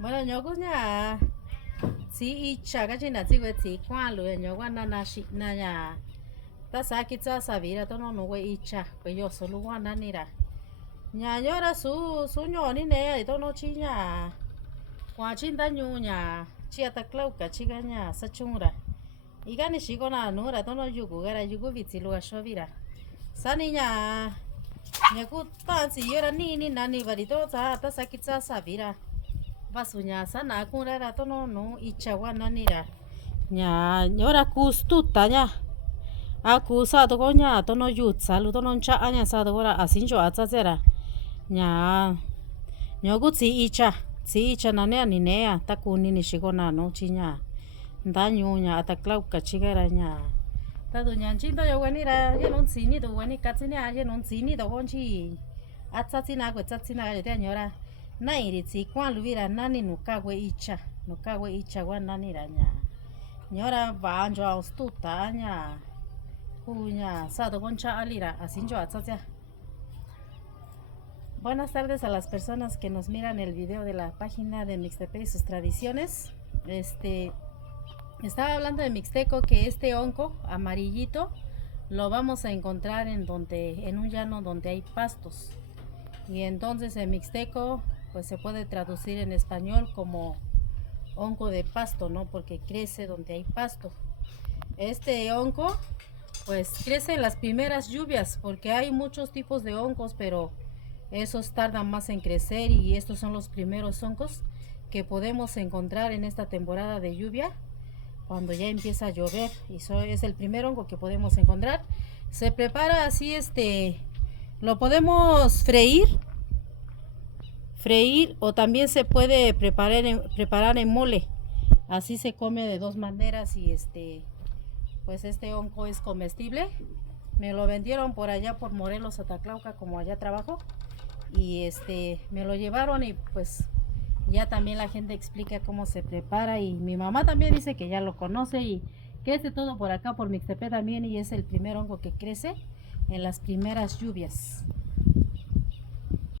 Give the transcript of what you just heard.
Bueno, yo cũng nhà chỉ ít chả cái chuyện là chỉ cái chỉ qua rồi nhớ qua na shi na nhà ta sa cái cha sa vì là tôi nó nuôi ít chả bây giờ số lúc qua nani ra nhà nhớ là số số nhỏ ní nè tôi nó chỉ nhà qua chín ta nhu nhà chia ta clau cả chỉ cái nhà sát chung ra ý cái này chỉ có là nữa là tôi nó dùng cái là dùng vị trí luôn số vì ra sáng nay nhà cô ta chỉ nhớ là ní nani vậy tôi ta sa cái cha sa vì ra basunya sana aku ra to no ichawa nani ra nya nyora kustuta nya aku sa to nya to no yutsa lu to no cha anya sa to ra asinjo atsazera nya nyogu chi icha na ne ani ne ya takuni ni shigona no chinya ndanyu nya ataklau kachigara nya ta do nya chin to yo wani ra ye non sini do wani katsini a ye non sini do honchi atsatsina ko tsatsina ga te nyora na iri tsi kwa luvira nani nukagwe icha wa nani ranya nyora vanjo austuta nya kunya sado concha alira asinjo atsatia. Buenas tardes a las personas que nos miran el video de la página de Mixtepe y sus tradiciones. Estaba hablando de mixteco, que este hongo amarillito lo vamos a encontrar en un llano donde hay pastos, y entonces el mixteco pues se puede traducir en español como hongo de pasto, ¿no? Porque crece donde hay pasto. Este hongo pues crece en las primeras lluvias, porque hay muchos tipos de hongos, pero esos tardan más en crecer, y estos son los primeros hongos que podemos encontrar en esta temporada de lluvia, cuando ya empieza a llover, y eso es el primer hongo que podemos encontrar. Se prepara así, lo podemos freír o también se puede preparar en mole. Así se come de dos maneras, y pues este hongo es comestible. Me lo vendieron por allá por Morelos, Ataclauca, como allá trabajo, y me lo llevaron, y pues ya también la gente explica cómo se prepara, y mi mamá también dice que ya lo conoce, y que es de todo por acá por Mixtepe también, y es el primer hongo que crece en las primeras lluvias.